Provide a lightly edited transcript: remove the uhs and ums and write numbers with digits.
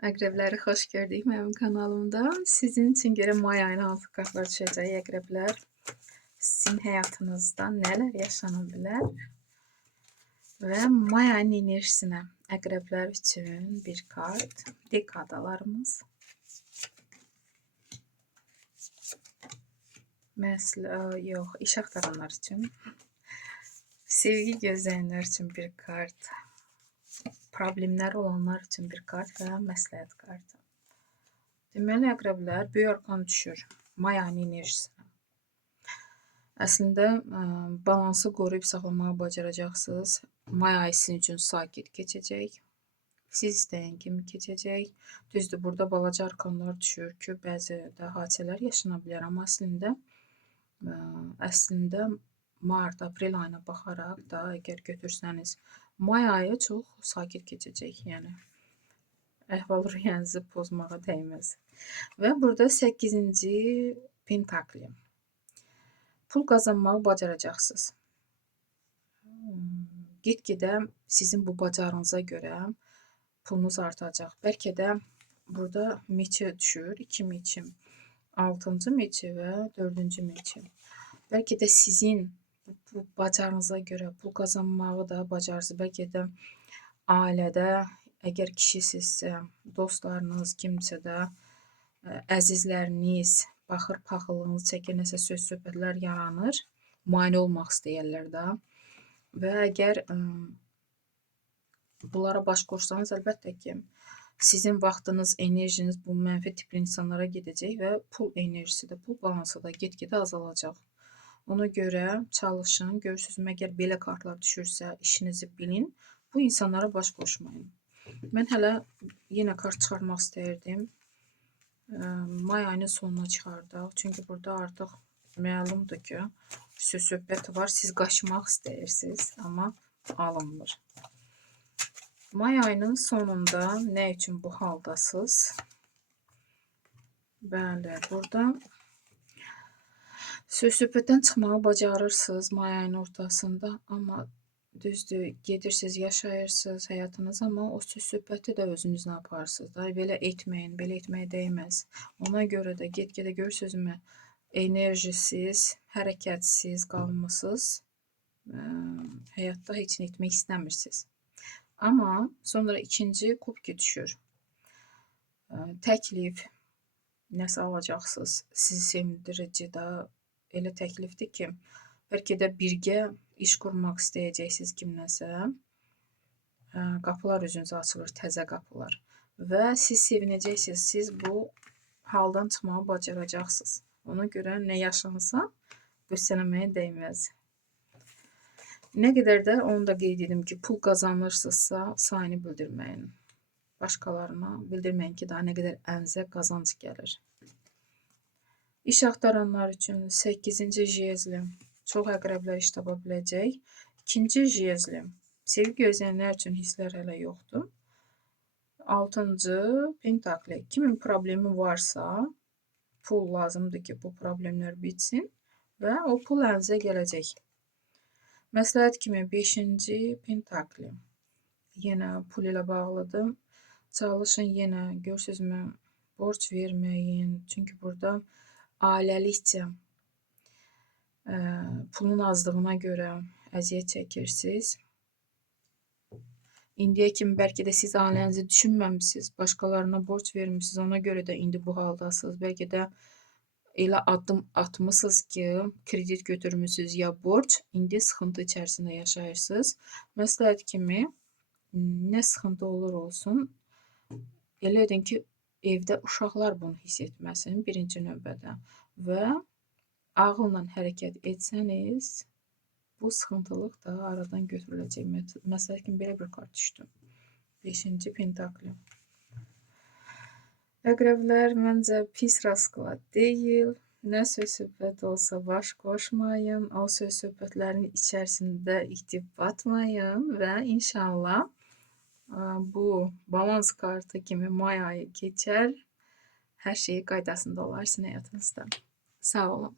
Əqrəbləri xoş gördük mənim kanalımda. Sizin üçün görə may ayına hansı kartlar düşəcək əqrəblər? Sizin həyatınızda nələr yaşana bilər? Və may ayının enerjisinə əqrəblər üçün bir kart. Dekadalarımız. Yox, iş axtaranlar üçün. Sevgi gözləyənlər üçün bir kart. Problemlər olanlar üçün bir kart və məsləhət kartı. Deməli, əqrəblər böyük arkan düşür may ayının enerjisinə. Əslində, balansı qoruyub saxlamağı bacaracaqsınız. May ayı sizin üçün sakit keçəcək. Siz istəyən kimi keçəcək. Düzdür, burada balaca arkanlar düşür ki, bəzi də hadisələr yaşana bilər. Amma əslində mart, aprel ayına baxaraq da əgər götürsəniz, may ayı çox sakit keçəcək. Yəni, əhval-ruhiyyənizi pozmağa dəyməz. Və burada 8-ci pentakli. Pul qazanmağı bacaracaqsınız. Get-gedə sizin bu bacarığınıza görə pulunuz artacaq. Bəlkə də burada meçə düşür, 2 meçi, 6-cı meçi və 4-cü meçi. Bəlkə də sizin bu bacarığınıza görə pul qazanmağı da bacarırsınız. Bəlkə də ailədə, əgər kişisinizsə, dostlarınız, kimsə də, əzizləriniz baxır, paxıllığınız çəkir, nəsə söz-söhbətlər yaranır, mane olmaq istəyirlər də. Və əgər bunlara baş qoşsanız, əlbəttə ki, sizin vaxtınız, enerjiniz bu mənfi tipli insanlara gedəcək və pul enerjisi də, pul balansı da get-gedə azalacaq. Ona görə çalışın, görürsünüz, əgər belə kartlar düşürsə, işinizi bilin, bu insanlara baş qoşmayın. Mən hələ yenə kart çıxarmaq istəyirdim. May ayının sonuna çıxardaq. Çünki burada artıq məlumdur ki, söz-söhbət var, siz qaçmaq istəyirsiniz, amma alınmır. May ayının sonunda nə üçün bu haldasınız? Bəli, burada söz-söhbətdən çıxmağı bacarırsınız may ayının ortasında, amma düzdür, gedirsiniz, yaşayırsınız həyatınız, amma o söz-söhbəti də özünüzlə aparırsınız da. Belə etməyin, belə etməyə dəyməz. Ona görə də get-gedə görürsünüzmü, enerjisiz, hərəkətsiz qalmısınız, həyatda heç nə etmək istəmirsiniz. Amma sonra ikinci kubki düşür. Təklif, nəsə alacaqsınız, sizi sevindirici də elə təklifdir ki, bəlkə də birgə iş qurmaq istəyəcəksiniz kimləsə, qapılar üzünüzə açılır, təzə qapılar və siz sevinəcəksiniz, siz bu haldan çıxmağı bacaracaqsınız. Ona görə nə yaşanırsa, göstərməyə dəyməz. Nə qədər də onu da qeyd edim ki, pul qazanırsınızsa, sayını bildirməyin. Başqalarına bildirməyin ki, daha nə qədər əlinizə qazanc gəlir. İş axtaranlar üçün 8-ci jezli çox əqrəblər iş tapa biləcək. 2-ci jezli sevgi gözləyənlər üçün hisslər hələ yoxdur. 6-cı pentakli kimin problemi varsa, pul lazımdır ki, bu problemlər bitsin və o pul əlinizə gələcək. Məsləhət kimi 5-ci pentakli yenə pul ilə bağlıdır. Çalışın yenə, görürsünüzmü, borc verməyin. Çünki burada ailəlikcə pulun azlığına görə əziyyət çəkirsiniz. İndiyə kimi bəlkə də siz ailənizi düşünməmişsiniz, başqalarına borc vermişsiniz, ona görə də indi bu haldasınız. Bəlkə də elə addım atmışsınız ki, kredit götürmüsünüz ya borc, indi sıxıntı içərisində yaşayırsınız. Məsləhət kimi, nə sıxıntı olur olsun, elə edin ki, evdə uşaqlar bunu hiss etməsin birinci növbədə və ağılla hərəkət etsəniz, bu sıxıntılıq da aradan götürüləcək. Məsələn kimi belə bir kart düşdü. 5-ci pentakli. Əqrəblər məncə pis rasklad deyil. Nə söz-söhbət olsa baş qoşmayın. O söz-söhbətlərin içərisində itib batmayın və inşallah bu balans kartı kimi may ayı keçər. Hər şey qaydasında olar sizin həyatınızda. Sağ olun.